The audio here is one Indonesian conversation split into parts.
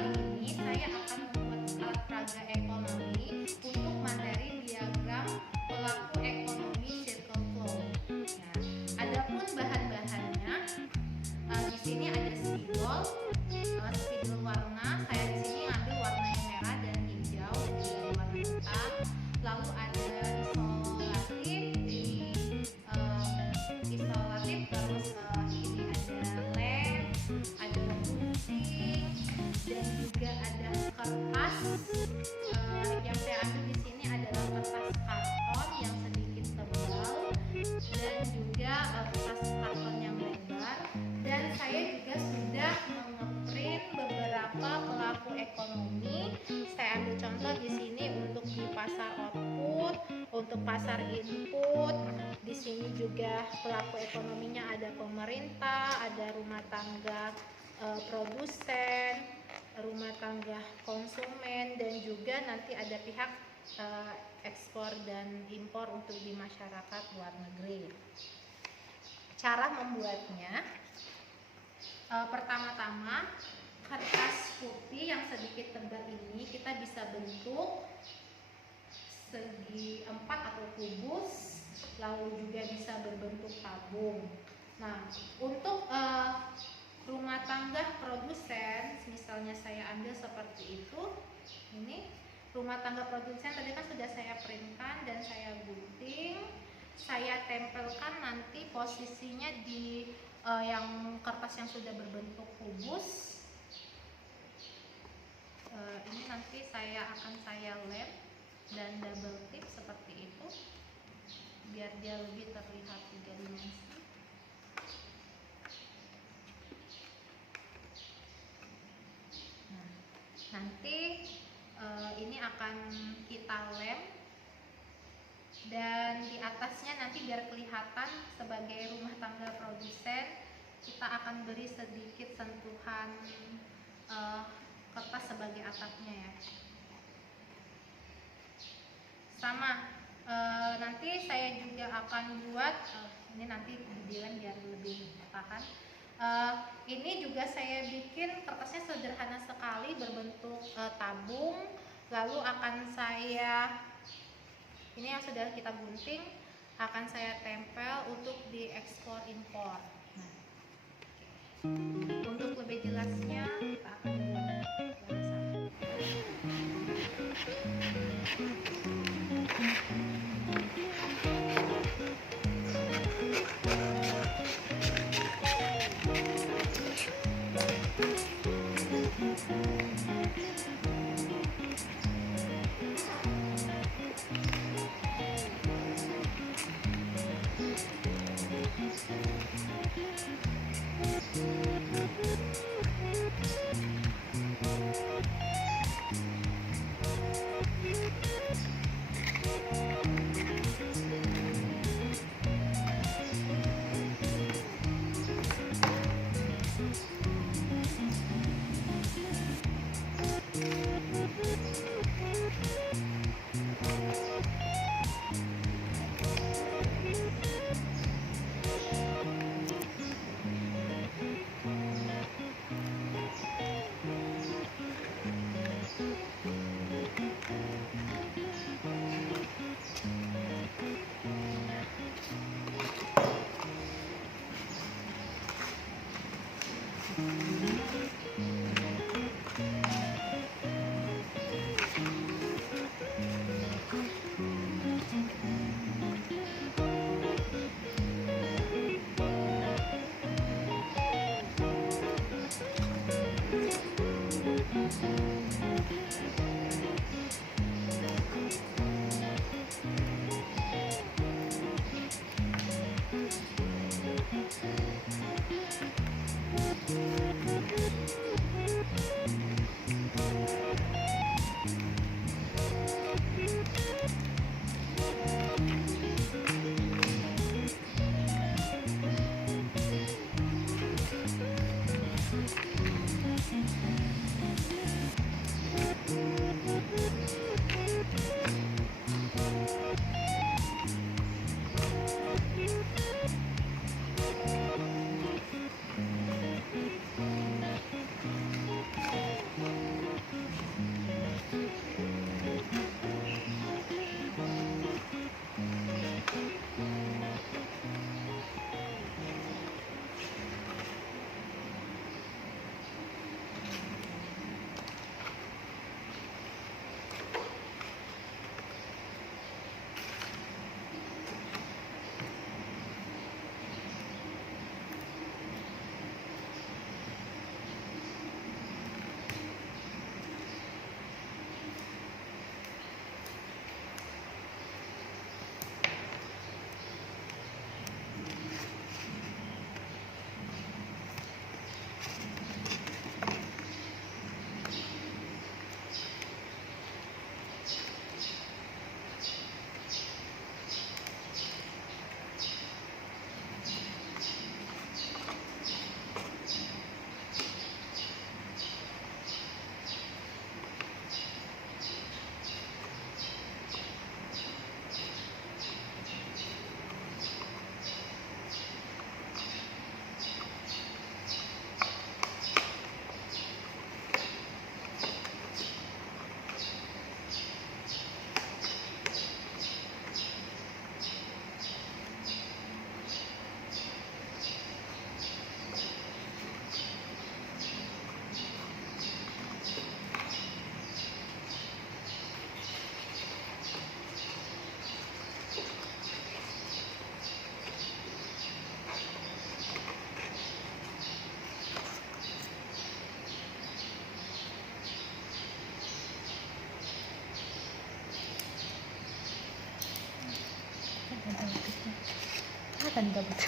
kali ini saya akan membuat alat peraga ekonomi untuk materi diagram pelaku ekonomi circle flow. Nah, adapun bahan-bahannya, di sini ada spidol, spidol warna. Saya di sini ambil warna yang merah dan hijau dan juga ada warna hitam. Lalu ada isolatif, terus ini ada lem, ada gunting, dan juga ada kertas. Yang saya ambil di sini adalah kertas karton yang sedikit tebal dan juga kertas karton yang lebar. Dan saya juga sudah mengeprint beberapa pelaku ekonomi. Saya ambil contoh di sini untuk di pasar output, untuk pasar input. Di sini juga pelaku ekonominya ada pemerintah, ada rumah tangga produsen, rumah tangga konsumen, dan juga nanti ada pihak ekspor dan impor untuk di masyarakat luar negeri. Cara membuatnya, pertama-tama kertas putih yang sedikit tebal ini kita bisa bentuk segi 4 atau kubus, lalu juga bisa berbentuk tabung. Nah, untuk rumah tangga produsen, misalnya saya ambil seperti itu. Ini rumah tangga produsen tadi kan sudah saya printkan dan saya gunting. Saya tempelkan nanti posisinya di yang kertas yang sudah berbentuk kubus. Ini nanti akan saya lem dan double tip seperti itu biar dia lebih terlihat 3 dimensi. Nah, nanti ini akan kita lem, dan di atasnya nanti biar kelihatan sebagai rumah tangga produsen, kita akan beri sedikit sentuhan kertas sebagai atapnya ya. Sama, nanti saya juga akan buat ini nanti dilem biar lebih tahan. Ini juga saya bikin kertasnya sederhana sekali, berbentuk tabung. Lalu akan saya, ini yang sudah kita gunting, akan saya tempel untuk diekspor impor. Nah, untuk lebih jelasnya kita akan buat kepanasan gabut.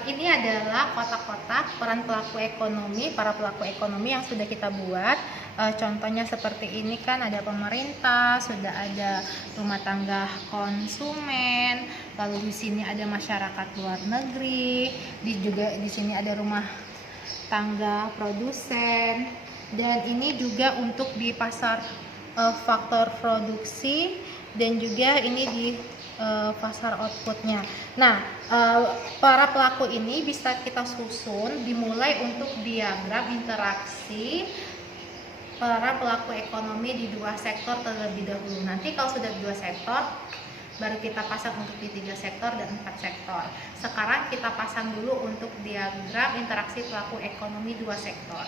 Ini adalah kotak-kotak peran pelaku ekonomi, para pelaku ekonomi yang sudah kita buat. Contohnya seperti ini kan, ada pemerintah, sudah ada rumah tangga konsumen, lalu di sini ada masyarakat luar negeri, di sini ada rumah tangga produsen, dan ini juga untuk di pasar faktor produksi, dan juga ini di pasar outputnya. Nah, para pelaku ini bisa kita susun dimulai untuk diagram interaksi para pelaku ekonomi di dua sektor terlebih dahulu. Nanti kalau sudah dua sektor, baru kita pasang untuk di 3 sektor dan 4 sektor. Sekarang kita pasang dulu untuk diagram interaksi pelaku ekonomi 2 sektor.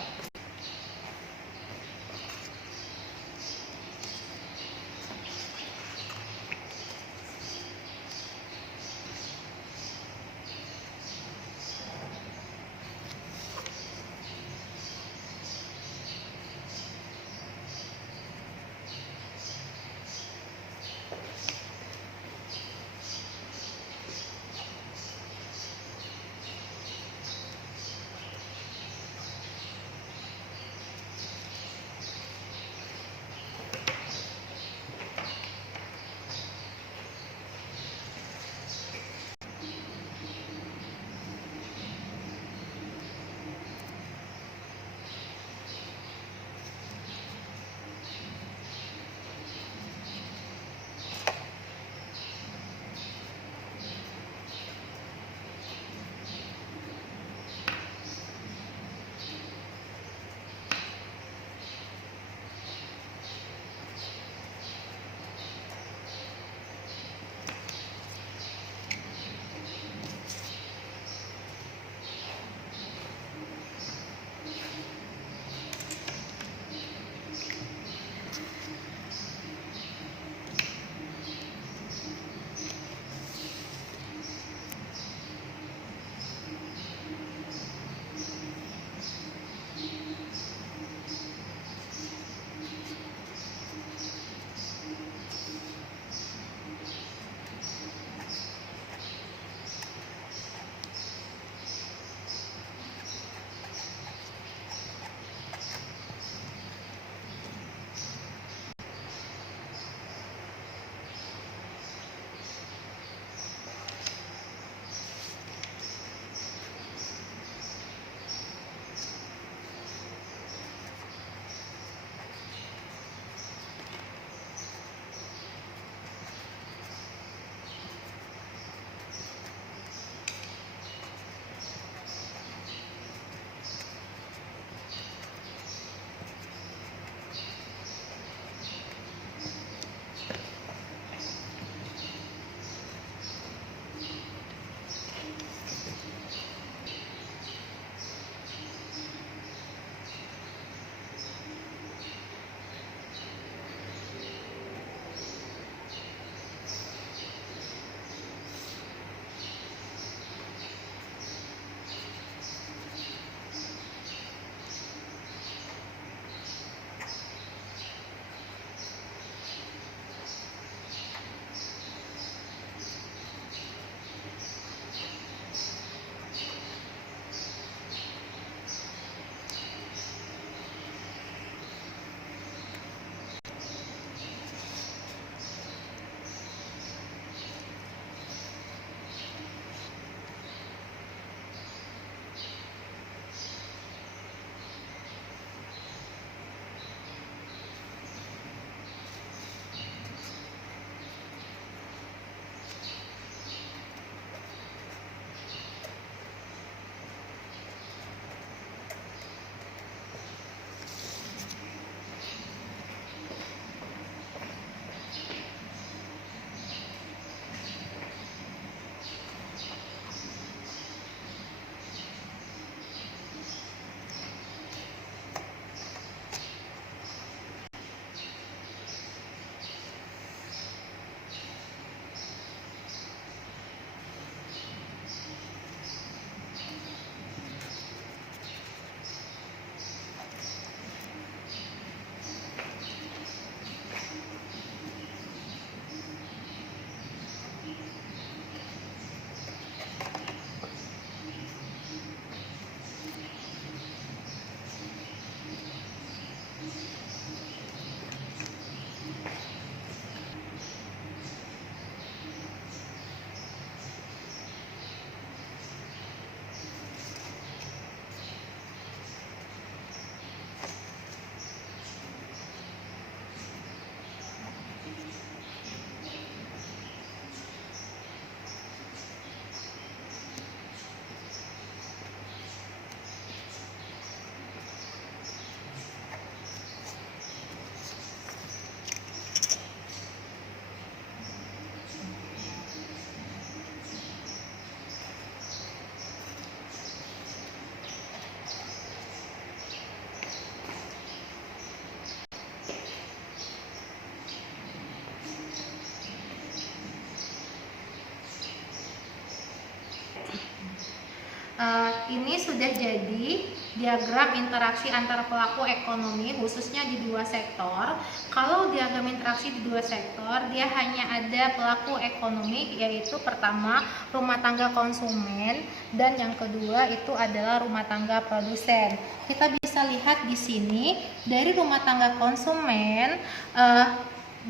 ini sudah jadi diagram interaksi antar pelaku ekonomi khususnya di dua sektor. Kalau diagram interaksi di dua sektor, dia hanya ada pelaku ekonomi, yaitu pertama rumah tangga konsumen dan yang kedua itu adalah rumah tangga produsen. Kita bisa lihat di sini dari rumah tangga konsumen,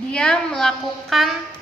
dia melakukan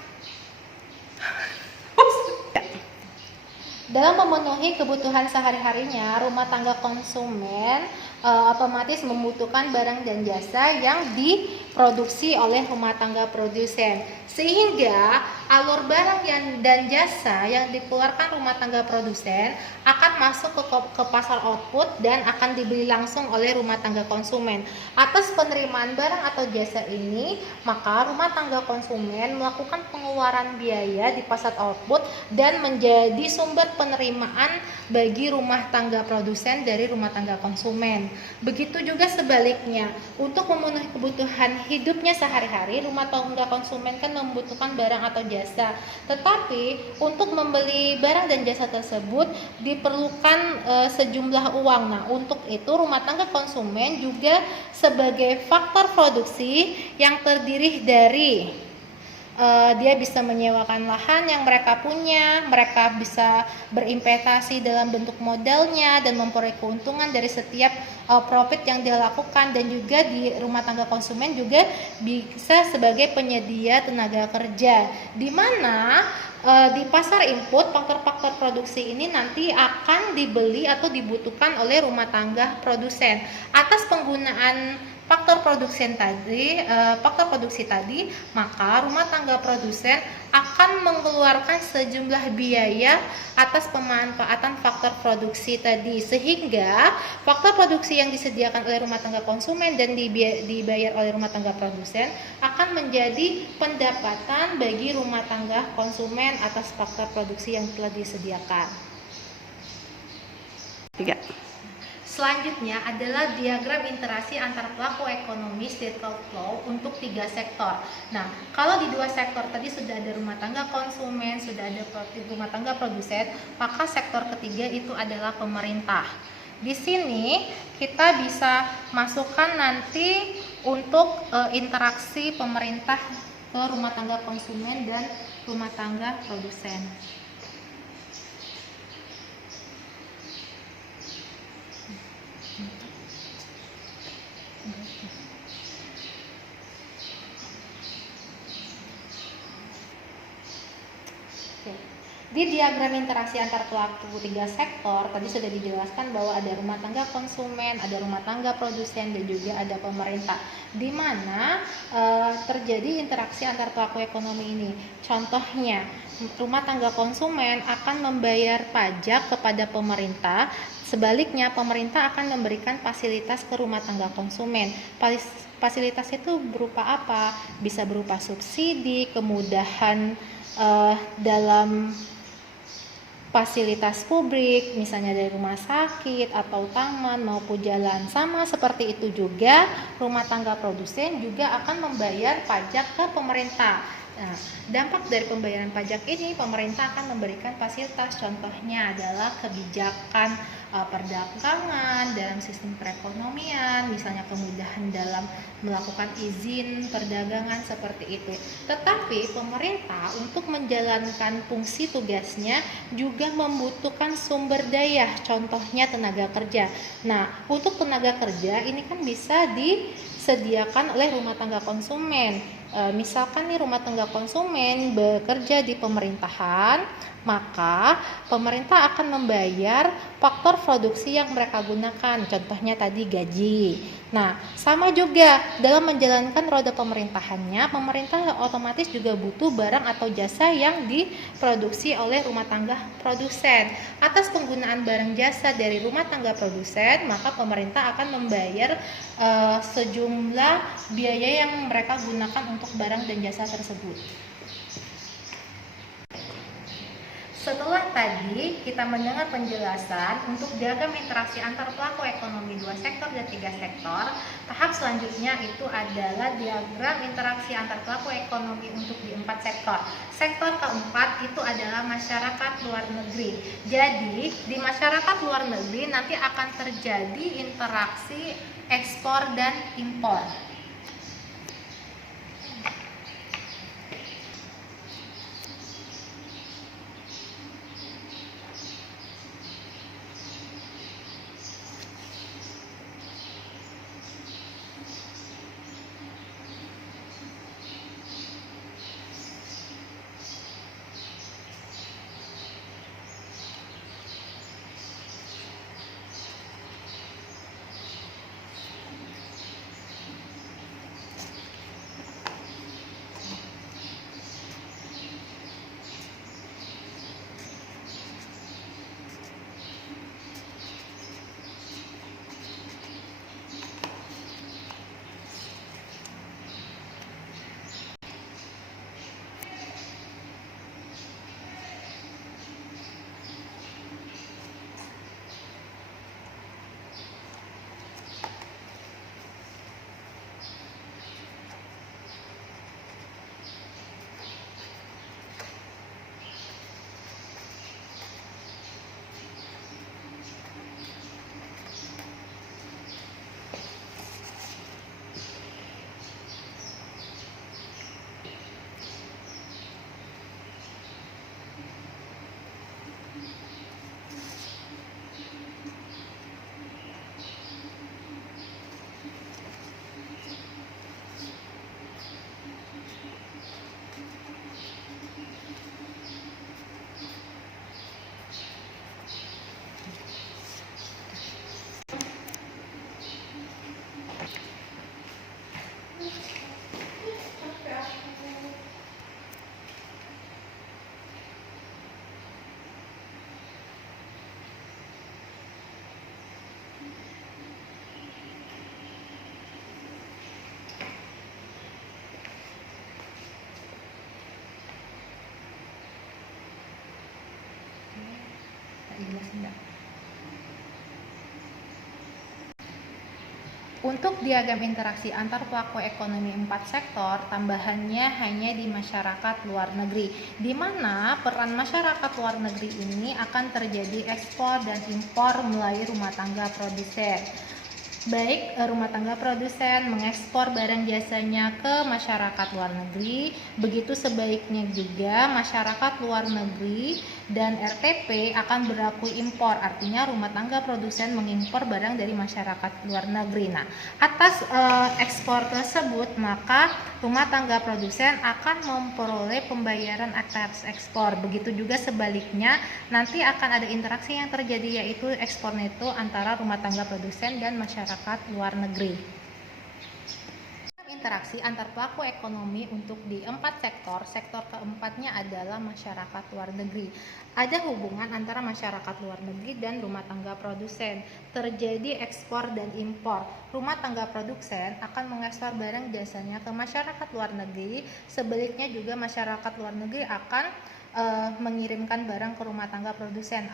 dalam memenuhi kebutuhan sehari-harinya. Rumah tangga konsumen otomatis membutuhkan barang dan jasa yang diproduksi oleh rumah tangga produsen, sehingga alur barang dan jasa yang dikeluarkan rumah tangga produsen akan masuk ke pasar output dan akan dibeli langsung oleh rumah tangga konsumen. Atas penerimaan barang atau jasa ini, maka rumah tangga konsumen melakukan pengeluaran biaya di pasar output dan menjadi sumber penerimaan bagi rumah tangga produsen dari rumah tangga konsumen. Begitu juga sebaliknya, untuk memenuhi kebutuhan hidupnya sehari-hari, rumah tangga konsumen kan membutuhkan barang atau jasa. Tetapi untuk membeli barang dan jasa tersebut diperlukan sejumlah uang. Nah, untuk itu rumah tangga konsumen juga sebagai faktor produksi yang terdiri dari dia bisa menyewakan lahan yang mereka punya, mereka bisa berinvestasi dalam bentuk modalnya dan memperoleh keuntungan dari setiap profit yang dia lakukan, dan juga di rumah tangga konsumen juga bisa sebagai penyedia tenaga kerja, di mana di pasar input faktor-faktor produksi ini nanti akan dibeli atau dibutuhkan oleh rumah tangga produsen. Atas penggunaan faktor produksi tadi, maka rumah tangga produsen akan mengeluarkan sejumlah biaya atas pemanfaatan faktor produksi tadi, sehingga faktor produksi yang disediakan oleh rumah tangga konsumen dan dibayar oleh rumah tangga produsen akan menjadi pendapatan bagi rumah tangga konsumen atas faktor produksi yang telah disediakan. 3. Selanjutnya adalah diagram interaksi antar pelaku ekonomi circle flow untuk 3 sektor. Nah, kalau di 2 sektor tadi sudah ada rumah tangga konsumen, sudah ada rumah tangga produsen, maka sektor ketiga itu adalah pemerintah. Di sini kita bisa masukkan nanti untuk interaksi pemerintah ke rumah tangga konsumen dan rumah tangga produsen. Di diagram interaksi antar pelaku 3 sektor tadi sudah dijelaskan bahwa ada rumah tangga konsumen, ada rumah tangga produsen, dan juga ada pemerintah, di mana terjadi interaksi antar pelaku ekonomi ini. Contohnya, rumah tangga konsumen akan membayar pajak kepada pemerintah, sebaliknya pemerintah akan memberikan fasilitas ke rumah tangga konsumen. Fasilitas itu berupa apa? Bisa berupa subsidi, kemudahan dalam fasilitas publik, misalnya dari rumah sakit atau taman maupun jalan. Sama seperti itu juga rumah tangga produsen juga akan membayar pajak ke pemerintah. Nah, dampak dari pembayaran pajak ini, pemerintah akan memberikan fasilitas, contohnya adalah kebijakan perdagangan dalam sistem perekonomian, misalnya kemudahan dalam melakukan izin perdagangan seperti itu. Tetapi pemerintah untuk menjalankan fungsi tugasnya juga membutuhkan sumber daya, contohnya tenaga kerja. Nah, untuk tenaga kerja ini kan bisa disediakan oleh rumah tangga konsumen. Misalkan nih rumah tangga konsumen bekerja di pemerintahan, maka pemerintah akan membayar faktor produksi yang mereka gunakan, contohnya tadi gaji. Nah, sama juga dalam menjalankan roda pemerintahannya, pemerintah otomatis juga butuh barang atau jasa yang diproduksi oleh rumah tangga produsen. Atas penggunaan barang jasa dari rumah tangga produsen, maka pemerintah akan membayar sejumlah biaya yang mereka gunakan untuk barang dan jasa tersebut. Setelah tadi kita mendengar penjelasan untuk diagram interaksi antar pelaku ekonomi 2 sektor dan 3 sektor. Tahap selanjutnya itu adalah diagram interaksi antar pelaku ekonomi untuk di 4 sektor. Sektor keempat itu adalah masyarakat luar negeri. Jadi di masyarakat luar negeri nanti akan terjadi interaksi ekspor dan impor. Untuk diagram interaksi antar pelaku ekonomi 4 sektor, tambahannya hanya di masyarakat luar negeri, di mana peran masyarakat luar negeri ini akan terjadi ekspor dan impor melalui rumah tangga produsen. Baik rumah tangga produsen mengekspor barang jasanya ke masyarakat luar negeri, begitu sebaliknya juga masyarakat luar negeri dan RTP akan berlaku impor, artinya rumah tangga produsen mengimpor barang dari masyarakat luar negeri. Nah, atas ekspor tersebut maka rumah tangga produsen akan memperoleh pembayaran atas ekspor. Begitu juga sebaliknya, nanti akan ada interaksi yang terjadi yaitu ekspor neto antara rumah tangga produsen dan masyarakat luar negeri. Interaksi antar pelaku ekonomi untuk di 4 sektor, sektor keempatnya adalah masyarakat luar negeri. Ada hubungan antara masyarakat luar negeri dan rumah tangga produsen. Terjadi ekspor dan impor. Rumah tangga produsen akan mengekspor barang jasanya ke masyarakat luar negeri, sebaliknya juga masyarakat luar negeri akan mengirimkan barang ke rumah tangga produsen.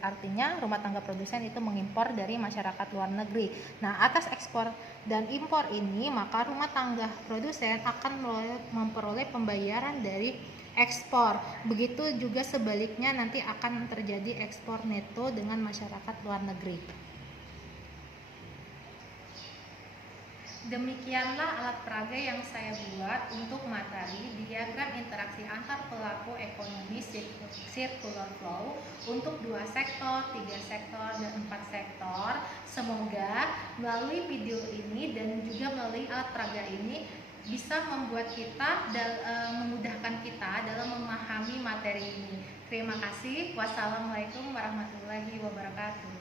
Artinya rumah tangga produsen itu mengimpor dari masyarakat luar negeri. Nah, atas ekspor dan impor ini maka rumah tangga produsen akan memperoleh pembayaran dari ekspor. Begitu juga sebaliknya nanti akan terjadi ekspor neto dengan masyarakat luar negeri. Demikianlah alat peraga yang saya buat untuk materi diagram interaksi antar pelaku ekonomi circular flow untuk 2 sektor, 3 sektor, dan 4 sektor. Semoga melalui video ini dan juga melalui alat peraga ini bisa membuat kita memudahkan kita dalam memahami materi ini. Terima kasih. Wassalamualaikum warahmatullahi wabarakatuh.